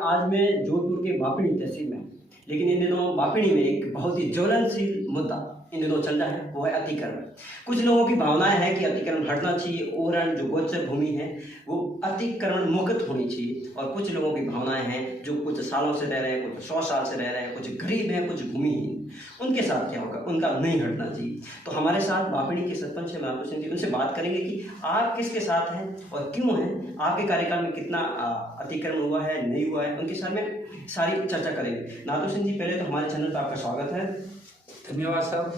आज मैं जोधपुर के बापड़ी तहसील में, लेकिन इन दिनों बापड़ी में एक बहुत ही ज्वलनशील मुद्दा इन दिनों चल रहा है, वो है अतिक्रमण। कुछ लोगों की भावनाएं हैं कि अतिक्रमण हटना चाहिए, ओरण जो गोचर भूमि है वो अतिक्रमण मुक्त होनी चाहिए, और कुछ लोगों की भावनाएं हैं जो कुछ सालों से रह रहे हैं, कुछ 100 साल से रह रहे हैं, कुछ गरीब हैं, कुछ भूमिहीन, उनके साथ क्या होगा, उनका नहीं हटना चाहिए। तो हमारे साथ बापड़ी के सरपंच है नाथू सिंह जी, उनसे बात करेंगे कि आप किसके साथ हैं और क्यों हैं, आपके कार्यकाल में कितना अतिक्रमण हुआ है, नहीं हुआ है, उनके साथ में सारी चर्चा करेंगे। नाथू सिंह जी, पहले तो हमारे चैनल पर आपका स्वागत है। धन्यवाद साहब।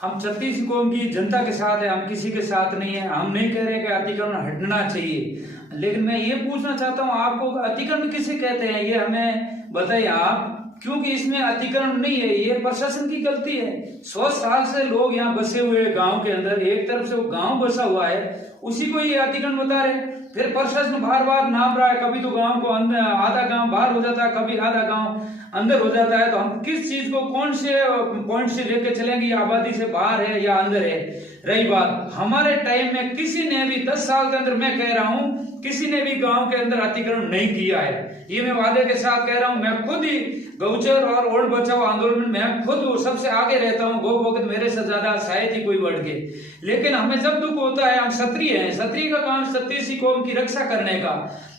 हम छत्तीस कौम की जनता के साथ है, हम किसी के साथ नहीं है। हम नहीं कह रहे कि अतिक्रमण हटना चाहिए, लेकिन मैं ये पूछना चाहता हूँ आपको, अतिक्रमण किसे कहते हैं ये हमें बताइए आप, क्योंकि इसमें अतिक्रमण नहीं है, ये प्रशासन की गलती है। 100 साल से लोग यहाँ बसे हुए गांव के अंदर, एक तरफ से वो गांव बसा हुआ है, उसी को ये अतिक्रमण बता रहे। फिर प्रशासन बार बार नाम रहा है, कभी तो गांव को अंदर, आधा गांव बाहर हो जाता है, कभी आधा गांव अंदर हो जाता है। तो हम किस चीज को कौन से पॉइंट से लेके चलेंगे, आबादी से बाहर है या अंदर है। रही बात हमारे टाइम में, किसी ने भी 10 साल के अंदर, मैं कह रहा हूं, किसी ने भी गांव के अंदर अतिक्रमण नहीं किया है। ये मैं वादे के साथ कह रहा हूं। मैं खुद ही गौचर और ओल्ड बचाओ आंदोलन में मैं खुद सबसे आगे रहता हूं, गौ वक्त मेरे से ज्यादा शायद ही कोई बढ़ के। लेकिन हमें जब दुख होता है, हम क्षत्रिय हैं, क्षत्रिय का काम छत्तीसी कौम की रक्षा करने का।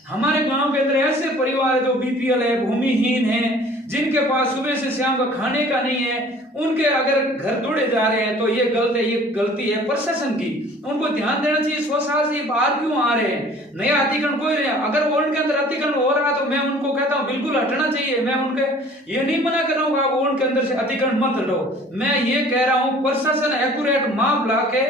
हमारे गांव के अंदर ऐसे परिवार है जो बीपीएल है, भूमिहीन है, जिनके पास सुबह से शाम का खाने का नहीं है, उनके अगर घर तोड़े जा रहे हैं तो ये गलत है, ये गलती है प्रशासन की। उनको ध्यान देना चाहिए। 100 साल से बाहर क्यों आ रहे हैं, नया अतिक्रमण कोई नहीं। अगर वो उनके अंदर अतिक्रमण हो रहा है तो मैं उनको कहता हूँ बिल्कुल हटना चाहिए। मैं उनके ये नहीं मना कर रहा हूँ आप उनके अंदर से अतिक्रमण मत हटाओ। मैं ये कह रहा हूँ प्रशासन एक्यूरेट माप ला के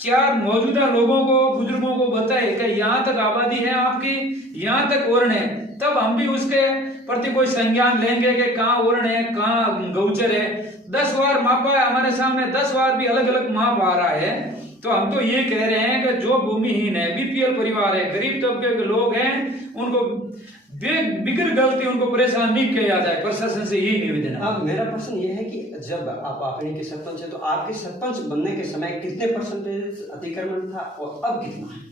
4 मौजूदा लोगों को, बुजुर्गों को बताए कि यहाँ तक आबादी है आपकी, यहाँ तक ओरण है, तब हम भी उसके प्रति कोई संज्ञान लेंगे कि कहाँ ओरण है, कहाँ गौचर है। 10 बार मापा है हमारे सामने, 10 बार भी अलग अलग माप आ रहा है। तो हम तो ये कह रहे हैं कि जो भूमिहीन है, बीपीएल परिवार है, गरीब तबके के लोग हैं, उनको बिगर गलती उनको परेशान नहीं किया जाए। प्रशासन से यही निवेदन है। अब मेरा प्रश्न ये है कि जब आप बापड़ी के सरपंच है तो आपके सरपंच बनने के समय कितने % अतिक्रमण था और अब कितना है?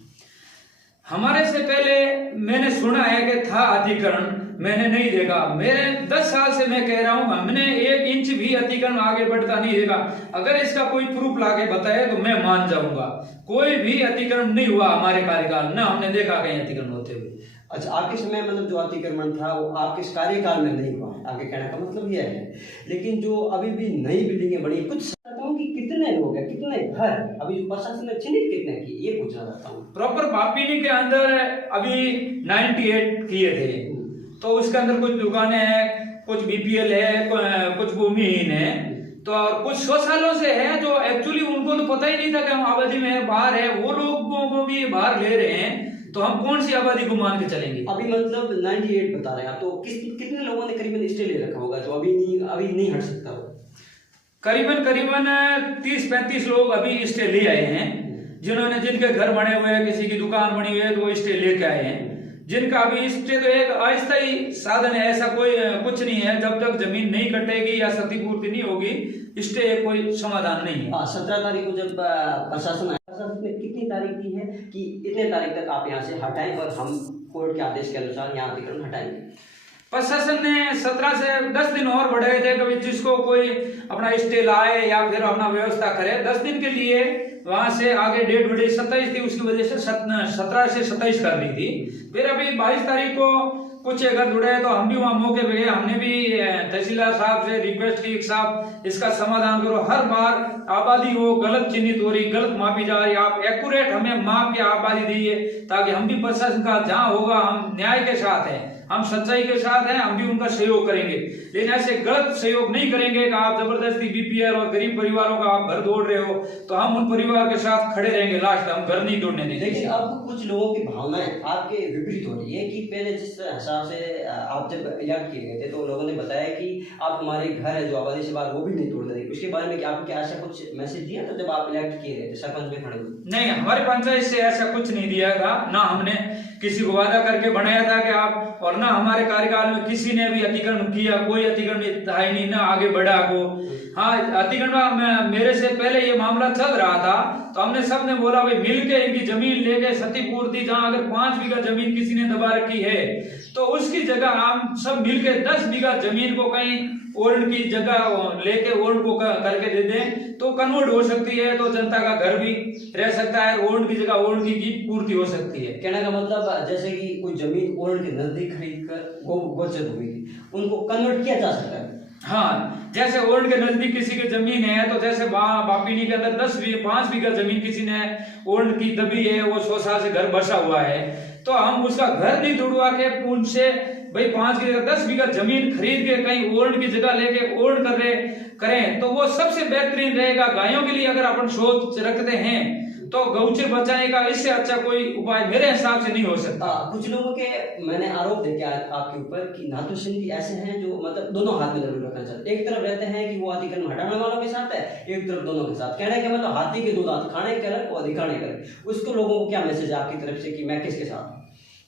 हमारे से पहले मैंने सुना है कि था अतिक्रमण, मैंने नहीं देखा। मेरे 10 साल से मैं कह रहा हूं, हमने 1 इंच भी अतिक्रमण आगे बढ़ता नहीं देखा। अगर इसका कोई प्रूफ लाके बताए तो मैं मान जाऊंगा। कोई भी अतिक्रमण नहीं हुआ हमारे कार्यकाल, ना हमने देखा कहीं अतिक्रमण होते हुए। अच्छा, आपके समय मतलब जो अतिक्रमण था वो आपके कार्यकाल में नहीं हुआ, आपके कहने का मतलब यह है। लेकिन जो अभी भी नई बिल्डिंगें बनी, कुछ चाहता हूँ कि कितने लोग हैं, कितने घर अभी प्रशासन ने चिन्हित कितने किए, ये पूछना चाहता हूँ। प्रॉपर बापीनी के अंदर अभी 98 किए थे, तो उसके अंदर कुछ दुकानें हैं, कुछ बीपीएल है, कुछ भूमिहीन है, तो कुछ 100 सालों से है जो एक्चुअली उनको तो पता ही नहीं था कि हम आबादी में बाहर है, वो लोगों को भी बाहर ले रहे हैं। तो हम कौन सी आबादी को मान के चलेंगे? अभी मतलब 98 बता रहे हैं, तो कितने लोगों ने करीबन स्टे ले रखा होगा जो अभी नहीं हट सकता हो? करीबन 30-35 लोग अभी स्टे ले आए हैं, जिनके घर बने हुए हैं, किसी की दुकान बनी हुई है तो वो स्टे लेके आए हैं। जिनका अभी स्टे तो एक अस्थायी साधन है, ऐसा कोई कुछ नहीं है। जब तक जमीन नहीं कटेगी या क्षतिपूर्ति नहीं होगी, स्टे कोई समाधान नहीं है। 17 तारीख को जब प्रशासन ने कितनी तारीख दी है कि इतने तारीख तक आप यहाँ से हटाएं और हम कोर्ट के आदेश के अनुसार यहाँ अतिक्रमण हटाएंगे? प्रशासन ने 17 से 10 दिन और बढ़ाए थे, कभी जिसको कोई अपना स्टे लाए या फिर अपना व्यवस्था करे। 10 दिन के लिए वहां से आगे डेट बढ़ी, 27 थी, उसकी वजह से 17 से 27 कर दी थी। फिर अभी 22 तारीख को कुछ अगर जुड़े तो हम भी वहां मौके पे गए। हमने भी तहसीलदार साहब से रिक्वेस्ट की, साहब इसका समाधान करो। हर बार आबादी वो गलत चिन्हित हो रही, गलत मापी जा रही, आप एक्यूरेट हमें माप के आबादी दीजिए, ताकि हम भी प्रशासन का जहां होगा, हम न्याय के साथ हैं, हम सच्चाई के साथ हैं, हम भी उनका सहयोग करेंगे। लेकिन ऐसे गलत सहयोग नहीं करेंगे कि आप जबरदस्ती बीपीएल और गरीब परिवारों का आप घर तोड़ रहे हो, तो हम उन परिवार के साथ खड़े रहेंगे। लास्ट हम घर नहीं तोड़ने देंगे। देखिए, अब कुछ लोगों की भावनाएं आपके विपरीत हो रही है कि पहले जिस हिसाब से आप जब इलेक्ट किए गए थे तो लोगों ने बताया कि आप हमारे घर है जो आबादी से बाहर वो भी नहीं तोड़ने देंगे। उसके बारे में आपको क्या ऐसा कुछ मैसेज दिया था जब आप इलेक्ट किए गए थे, सरपंच में खड़े हुए? नहीं, हमारे पंचायत से ऐसा कुछ नहीं दिया था, ना हमने किसी को वादा करके बनाया था कि आप, और ना हमारे कार्यकाल में किसी ने भी अतिक्रमण किया। कोई अतिक्रमण था ही नहीं, ना आगे बढ़ा को। हाँ, अतिक्रमण मेरे से पहले ये मामला चल रहा था, तो हमने सबने बोला भाई मिलके इनकी जमीन लेके क्षतिपूर्ति, जहां अगर 5 बीघा जमीन किसी ने दबा रखी है तो उसकी जगह हम सब मिलके 10 बीघा जमीन को कहीं ओल्ड की जगह लेके ओल्ड को करके दे दें तो कन्वर्ट हो सकती है, तो जनता का घर भी रह सकता है, ओल्ड की जगह ओल्ड की पूर्ति हो सकती है। कहने का मतलब जैसे कि कोई जमीन ओल्ड के नजदीक खरीद कर वो गोचर भूमि उनको कन्वर्ट किया जा सकता है। हाँ, जैसे ओल्ड के नजदीक किसी की जमीन है तो जैसे बापिनी के अंदर 5 बीघा जमीन किसी ने ओल्ड की दबी है, वो 100 साल से घर बसा हुआ है, तो हम उसका घर नहीं दुड़वा के उनसे भाई 5 की जगह 10 बीघा जमीन खरीद के कहीं ओल्ड की जगह लेके ओल्ड करें तो वो सबसे बेहतरीन रहेगा। गायों के लिए अगर अपन सोच रखते हैं तो गौचर बचाने का इससे अच्छा कोई उपाय मेरे हिसाब से नहीं हो सकता। कुछ लोगों के मैंने आरोप देखे आपके ऊपर कि नाथू सिंह ऐसे हैं जो मतलब दोनों हाथ में जरूर रखना चाहते हैं। एक तरफ रहते हैं कि वो अतिक्रमण हटाने वालों के साथ है, एक तरफ दोनों के साथ। कहने के मतलब हाथी के दो दांत, खाने के अलग और दिखाने के अलग। उसको लोगों को क्या मैसेज है आपकी तरफ से कि मैं किसके साथ हूँ?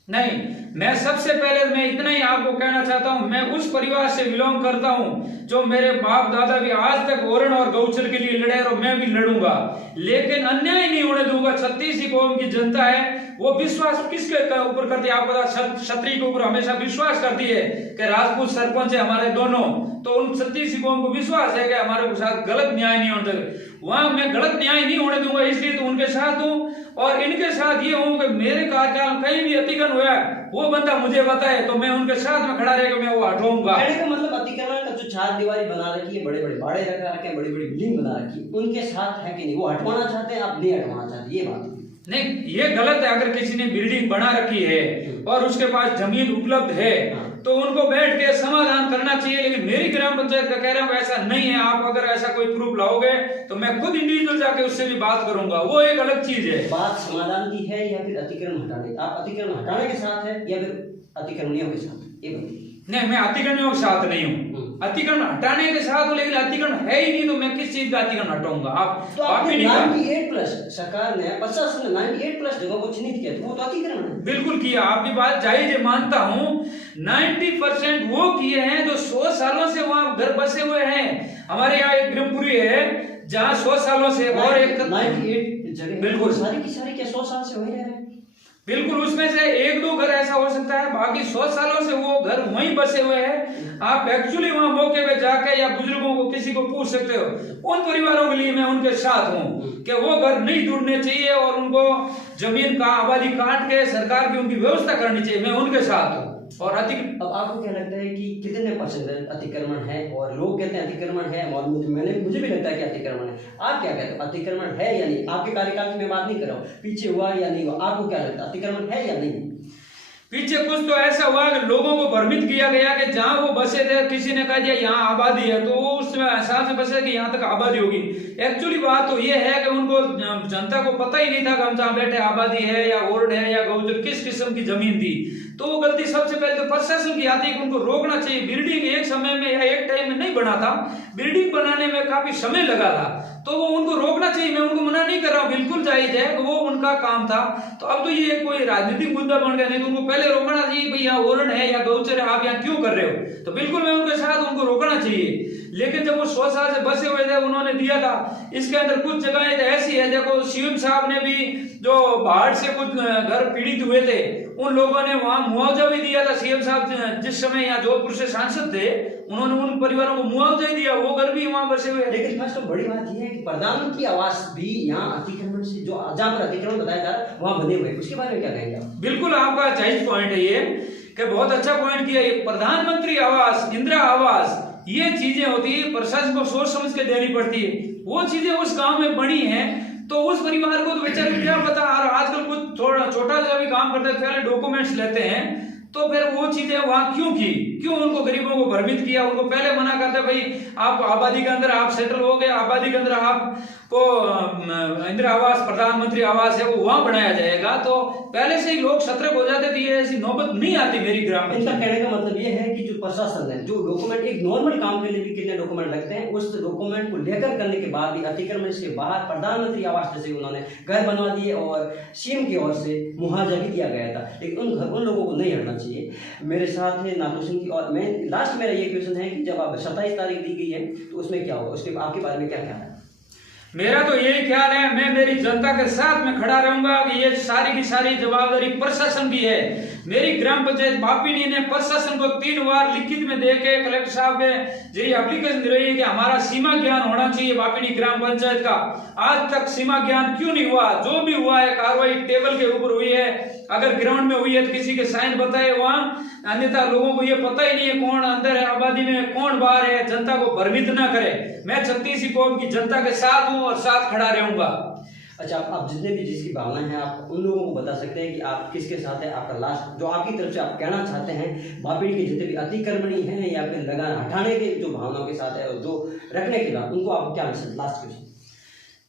नहीं, मैं सबसे पहले मैं इतना ही आपको कहना चाहता हूं, मैं उस परिवार से बिलोंग करता हूं जो मेरे बाप दादा भी आज तक ओरण और गौचर के लिए लड़े और मैं भी लड़ूंगा, लेकिन अन्याय नहीं होने दूंगा। 36 कौम की जनता है, वो विश्वास किसके ऊपर करती है? आपको पता, क्षत्रिय के ऊपर हमेशा विश्वास करती है कि राजपूत सरपंच है हमारे दोनों, तो उन 36 कौम को विश्वास है कि हमारे साथ गलत न्याय नहीं होने देगा। वहां मैं गलत न्याय नहीं होने दूंगा, इसलिए तो उनके साथ हूं। और इनके साथ ये हूं कि मेरे कार्यकाल कहीं भी अतिक्रमण हुआ वो बंदा मुझे बताए तो मैं उनके साथ में खड़ा रहेगा, मैं वो हटाऊंगा। कहने का मतलब अतिक्रमण का जो चार दीवारी बना रखी है, बड़े बड़े बाड़े रखा रखे हैं, बड़ी बड़ी बिल्डिंग बना रखी है, उनके साथ है कि नहीं? वो हटवाना चाहते हैं, आप नहीं हटवाना चाहते, ये बात नहीं, ये गलत है। अगर किसी ने बिल्डिंग बना रखी है और उसके पास जमीन उपलब्ध है तो उनको बैठ के समाधान करना चाहिए, लेकिन मेरी ग्राम पंचायत का कह रहा हूं ऐसा नहीं है। आप अगर ऐसा कोई प्रूफ लाओगे तो मैं खुद इंडिविजुअल जाके उससे भी बात करूंगा, वो एक अलग चीज है। बात समाधान की है या फिर अतिक्रमण हटाने? आप अतिक्रमण हटाने के साथ है या फिर अतिक्रमणियों के साथ? ये बताइए। नहीं, मैं अतिक्रमणियों के साथ नहीं हूँ, अतिक्रमण हटाने के साथ हूँ, लेकिन अतिक्रमण है ही नहीं तो मैं किस चीज का अतिक्रमण हटाऊंगा? आप तो आपने 98+ सरकार ने, प्रशासन ने 98+ जगहों को चिन्हित किया, तो वो तो अतिक्रमण है। बिल्कुल किया, आपकी बात जायज है, मानता हूँ। 90% वो किए हैं जो 100 सालों से वहां घर बसे हुए हैं। हमारे यहाँ एक ग्रमपुरी है जहाँ 100 सालों से, और एक 98 जगह बिल्कुल सारी की सारी क्या 100 साल से वही रह रहे हैं? बिल्कुल, उसमें से 1-2 घर ऐसा हो सकता है, बाकी 100 सालों से वो घर वहीं बसे हुए हैं। आप एक्चुअली वहां मौके पे जाके या बुजुर्गों को किसी को पूछ सकते हो। उन परिवारों के लिए मैं उनके साथ हूँ कि वो घर नहीं टूटने चाहिए और उनको जमीन का आबादी काट के सरकार की उनकी व्यवस्था करनी चाहिए, मैं उनके साथ हूँ। और अब आपको क्या लगता है कि कितने % अतिक्रमण है? और लोग कहते हैं अतिक्रमण है, और मुझे भी लगता है कि अतिक्रमण है। आप क्या कहते हो, अतिक्रमण है या नहीं? आपके कार्यकाल की मैं बात नहीं कर रहा हूँ, पीछे हुआ या नहीं हुआ, आपको क्या लगता है अतिक्रमण है या नहीं? पीछे कुछ तो ऐसा हुआ कि लोगों को भ्रमित किया गया कि जहां वो बसे थे किसी ने कह दिया यहाँ आबादी है, तो वो उस हिसाब से बसे कि यहाँ तक आबादी होगी। एक्चुअली बात तो ये है कि उनको जनता को पता ही नहीं था कि हम जहाँ बैठे आबादी है या ओर्ड है या गौचर किस किस्म की जमीन थी। तो वो गलती सबसे पहले तो प्रशासन की आती है कि उनको रोकना चाहिए। बिल्डिंग एक समय में या एक टाइम में नहीं बना था, बिल्डिंग बनाने में काफी समय लगा था, तो वो उनको रोकना चाहिए। मैं उनको मना नहीं कर रहा हूँ, बिल्कुल जायज है, वो उनका काम था। तो अब तो ये कोई राजनीतिक मुद्दा बन गया, नहीं तो उनको पहले रोकना चाहिए, भाई यहाँ ओरण है या गौचर है, आप यहाँ क्यों कर रहे हो? तो बिल्कुल मैं उनके साथ, उनको रोकना चाहिए। लेकिन जब वो 100 साल से बसे हुए थे, उन्होंने दिया था, इसके अंदर कुछ जगहें ऐसी है, देखो सीएम साहब ने भी जो बाढ़ से कुछ घर पीड़ित हुए थे उन लोगों ने वहां मुआवजा भी दिया था। सीएम साहब जिस समय यहाँ जोधपुर से सांसद थे, उन्होंने उन परिवारों को मुआवजा ही दिया, वो घर भी वहां बसे हुए। लेकिन तो बड़ी बात यह है कि प्रधानमंत्री आवास भी यहाँ अतिक्रमण से, जो जहाँ पर अतिक्रमण बताया जा रहा है वहां बने हुए, उसके बारे में क्या कहेंगे आप? बिल्कुल, आपका जायज पॉइंट है ये, कि बहुत अच्छा पॉइंट किया। ये प्रधानमंत्री आवास, इंदिरा आवास, ये चीजें होती है, प्रशासन को सोच समझ के देनी पड़ती है। वो चीजें उस गांव में बनी हैं, तो उस परिवार को तो बेचारे को क्या पता। और आजकल कुछ थोड़ा छोटा सा भी काम करते हैं, पहले डॉक्यूमेंट्स लेते हैं, तो फिर वो चीजें वहां क्यों की? क्यों उनको गरीबों को भ्रमित किया? उनको पहले मना करते भाई आप आबादी के अंदर आप सेटल हो गए, आबादी के अंदर आपको इंदिरा आवास, प्रधानमंत्री आवास है वो वहां बनाया जाएगा, तो पहले से ही लोग सतर्क हो जाते थे। ऐसी नौबत नहीं आती मेरी ग्राम में। इनका कहने का मतलब ये है कि जो प्रशासन है, जो डॉक्यूमेंट एक नॉर्मल काम के लिए भी कितने डॉक्यूमेंट लगते हैं, उस डॉक्यूमेंट को लेकर करने के बाद भी अतिक्रमण के बाद प्रधानमंत्री आवास जैसे उन्होंने घर बनवा दिए और सीएम की ओर से मुआवजा भी दिया गया था, लेकिन उन लोगों को नहीं हटना चाहिए। मेरे साथ है नाथू सिंह की, और मैं लास्ट मेरा ये क्वेश्चन है कि जब आप 27 तारीख दी गई है तो उसमें क्या होगा, उसके आपके बारे में क्या ख्याल है? मेरा तो यही ख्याल है, मैं मेरी जनता के साथ में खड़ा रहूंगा कि ये सारी की सारी जवाबदारी प्रशासन की है। मेरी ग्राम पंचायत बापिनी ने प्रशासन को 3 बार लिखित में देके कलेक्टर साहब के जरिए एप्लीकेशन दे रही है कि हमारा सीमा ज्ञान होना चाहिए बापिनी ग्राम पंचायत का। आज तक सीमा ज्ञान क्यों नहीं हुआ? जो भी हुआ है कार्रवाई टेबल के ऊपर हुई है, अगर ग्राउंड में हुई है तो किसी के साइन बताए वहां, अन्यथा लोगों को ये पता ही नहीं है कौन अंदर है आबादी में कौन बाहर है। जनता को भ्रमित न करे। मैं 36 कौम की जनता के साथ हूं और साथ खड़ा रहूंगा। अच्छा, आप जितने भी जिसकी भावना है आप उन लोगों को बता सकते हैं कि आप किसके साथ है? आपका लास्ट जो आपकी तरफ से आप कहना चाहते हैं बापिनी के जितने भी अतिक्रमणी हैं या फिर लगान हटाने के जो भावनाओं के साथ है और जो रखने के बाद उनको आप क्या मैसेज लास्ट कुछ?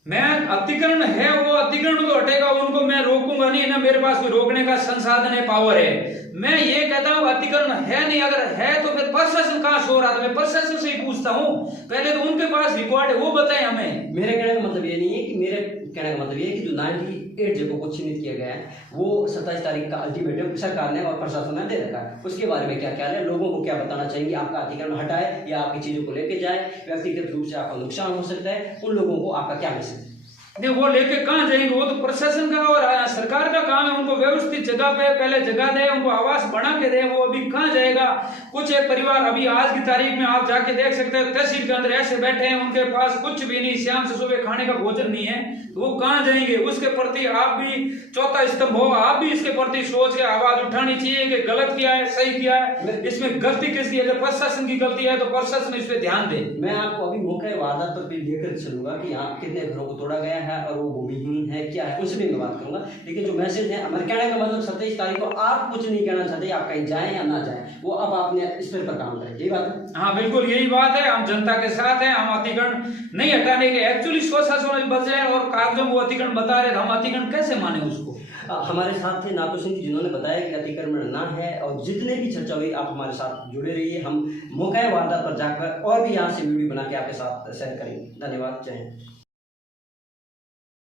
मैं अतिक्रमण है वो अतिक्रमण तो हटेगा, उनको मैं रोकूंगा नहीं, ना मेरे पास कोई रोकने का संसाधन है, पावर है। मैं ये कहता हूँ अतिक्रमण है नहीं, अगर है तो फिर प्रशासन कहाँ सो रहा था? मैं प्रशासन से ही पूछता हूँ, पहले तो उनके पास रिकॉर्ड है, वो बताएं हमें। मेरे कहने का मतलब ये नहीं है कि मेरे कहने का मतलब ये है कि जो 98 जगहों को चिन्हित किया गया है वो 27 तारीख का अल्टीमेटम सरकार ने और प्रशासन ने दे रखा है। उसके बारे में क्या ख्याल है? लोगों को क्या बताना चाहिए? आपका अतिक्रमण हटाए या आपकी चीजों को लेके जाए? व्यक्तिगत रूप से आपका नुकसान हो सकता है, उन लोगों को आपका क्या मैसेज? नहीं, वो लेके कहाँ जाएंगे? वो तो प्रशासन का और सरकार का काम है। उनको व्यवस्थित जगह पे पहले जगह दे, उनको आवास बना के दे। वो अभी कहाँ जाएगा? कुछ एक परिवार अभी आज की तारीख में आप जाके देख सकते हैं तहसील के अंदर ऐसे बैठे हैं, उनके पास कुछ भी नहीं, शाम से सुबह खाने का भोजन नहीं है, तो वो कहाँ जाएंगे? उसके प्रति आप भी चौथा स्तंभ हो, आप भी इसके प्रति सोच के आवाज उठानी चाहिए कि गलत किया है, सही किया है, इसमें गलती किसकी? अगर प्रशासन की गलती है तो प्रशासन इस पर ध्यान दे। मैं आपको अभी मौके वारदात पर भी लेकर चलूंगा कि यहाँ कितने घरों को तोड़ा गया है और वो भूमिहीन है क्या है, उसमें मैं बात करूंगा। लेकिन जो मैसेज है हमारे कहने का मतलब 27 तारीख को आप कुछ नहीं कहना चाहते, आप कहीं जाएं या ना जाएं, वो अब आपने इस पर काम करें, यही बात है? हाँ बिल्कुल यही बात है। हम जनता के साथ हैं, हम अतिक्रमण नहीं हटाने के एक्चुअली स्वशासन बच रहे हैं और कागजों को अतिक्रमण बता रहे, हम अतिक्रमण कैसे माने उसको? हमारे साथ थे नातो सिंह जिन्होंने बताया कि अतिक्रमण ना है और जितने भी चर्चा हुई आप हमारे साथ जुड़े रहिए। हम मौका वारदात पर जाकर और भी यहाँ से वीडियो बना के आपके साथ शेयर करेंगे। धन्यवाद, जय हिंद।